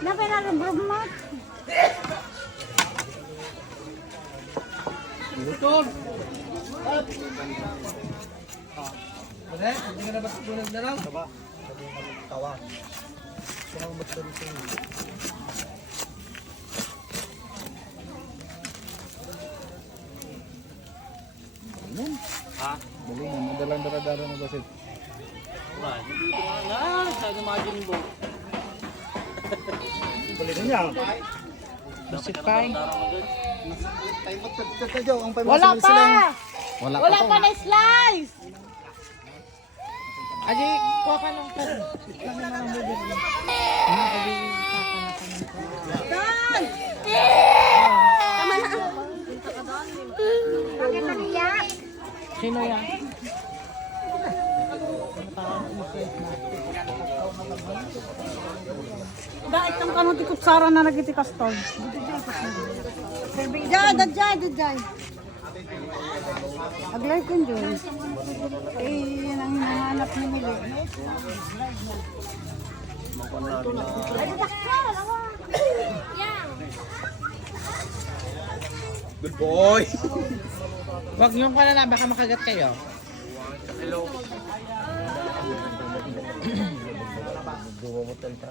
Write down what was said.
Napera ng bromot. Lutod! Mare, hindi ka na ba tulad na lang? Taba. Tawa. Kaya mo magsalita. Ha? Dali na, madalang daradara na basit. Wala, hindi ito nga na. Saan imagine mo? Balikan niya. Basit pa eh. Wala pa! Wala Wala pa na slice! Adi, kuha ka ng pan. Dan! Tama na. Bakit naniyak? Sino yan? Dahil itong kanong ti kutsara na nagitikas tol. Diyan, dadyan. Aglay ko dyan. Eh, yan ang hinahanap ni Mili. Good boy! Wag yung pala na, baka makagat kayo. Dumamutal ka.